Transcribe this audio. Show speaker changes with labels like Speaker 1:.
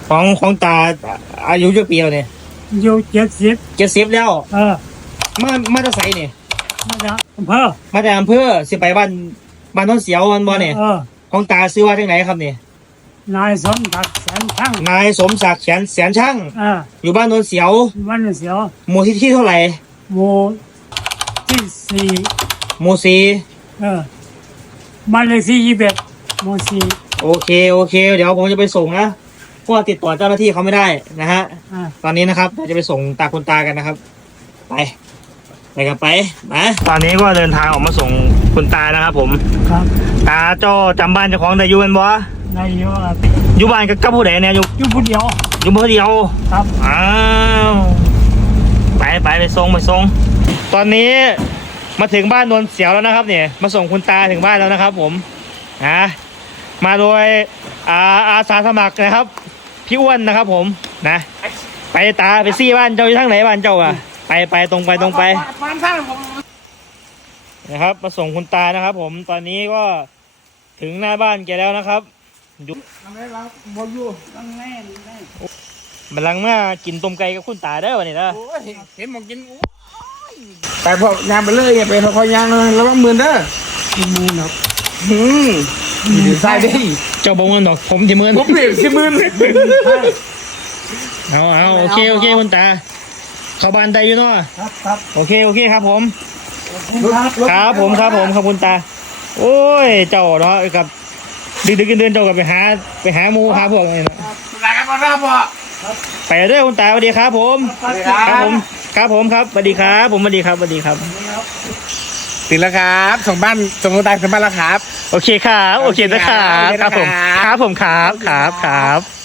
Speaker 1: ของตาอายุเยอะปีแล้วเนี่ย
Speaker 2: อยู่70
Speaker 1: แล้วมาจะใส่เนี่ย
Speaker 2: มาจากอำเภอ
Speaker 1: สิไปบ้านโน้นเสียวมันบ่เนี่ยของตาซื้อว่าที่ไหนครับเนี่ย
Speaker 2: นายสมศักดิ์แสนช่าง
Speaker 1: นายสมศักดิ์แสนช่างอยู่บ้านโน้นเสียวหมู่ที่เท่าไหร่
Speaker 2: หมู่ที่
Speaker 1: หมู่สี่
Speaker 2: บ้านเลขที่21หมู่4
Speaker 1: โอเคเดี๋ยวผมจะไปส่งนะเพราะว่าติดต่อเจ้าหน้าที่เขาไม่ได้นะฮะตอนนี้นะครับเราจะไปส่งคุณตากันนะครับไปกันไปนะตอนนี้ก็เดินทางออกมาส่งคุณตานะครับผม
Speaker 2: ครับ
Speaker 1: ตาเจ้าจำบ้านเจ้าของได้อยู่เป็นบ่
Speaker 2: ได้อยู่ครับ
Speaker 1: อยู่บ้านกับผู้ใดเนี่ย
Speaker 2: อยู่ผู้เดียว
Speaker 1: ครับอ้าวไปส่งตอนนี้มาถึงบ้านโนนเสียวแล้วนะครับเนี่ยมาส่งคุณตาถึงบ้านแล้วนะครับผมนะมาโดยอาสาสมัครนะครับพี่อ้วนนะครับผมนะไปตาไปซี่บ้านเจ้าอยู่ทางไหนบ้านเจ้าอะไปตรงไปนะครับมาส่งคุณตานะครับผมตอนนี้ก็ถึงหน้าบ้านแกแล้วนะครับอยู่มันลังมากินต้มไก่กับคุณตาได้วันนี้นะ
Speaker 3: เห็นมองกินแต่พอยางไปเลยอย่าเป็นพอยางเลยระวังมือเด้อ
Speaker 2: มือหนัก
Speaker 3: ใส่ดิ
Speaker 1: เจ้าบงเงินดอกผมจะมือ
Speaker 3: ผมเปลี่ยนสิมือ
Speaker 1: เอาโอเคคุณตาเข้าบ้านได้อยู่เนาะ
Speaker 2: ครับ
Speaker 1: โอเคครับผมครับผมขอบคุณตาโอ้ยเจ้าเนาะกับดึกเดินเจ้ากับไปหาหมูหาพวกนี่เนาะไปเรื่อยคุณตาสวัสดีครับผมครับสวัสดีครับผมสวัสดีครับ
Speaker 3: ติดแล้วครับส่งบ้านส่งคนตายส่งบ้านแล้วครับ
Speaker 1: โอเคครับโอเคนะครับผมครับ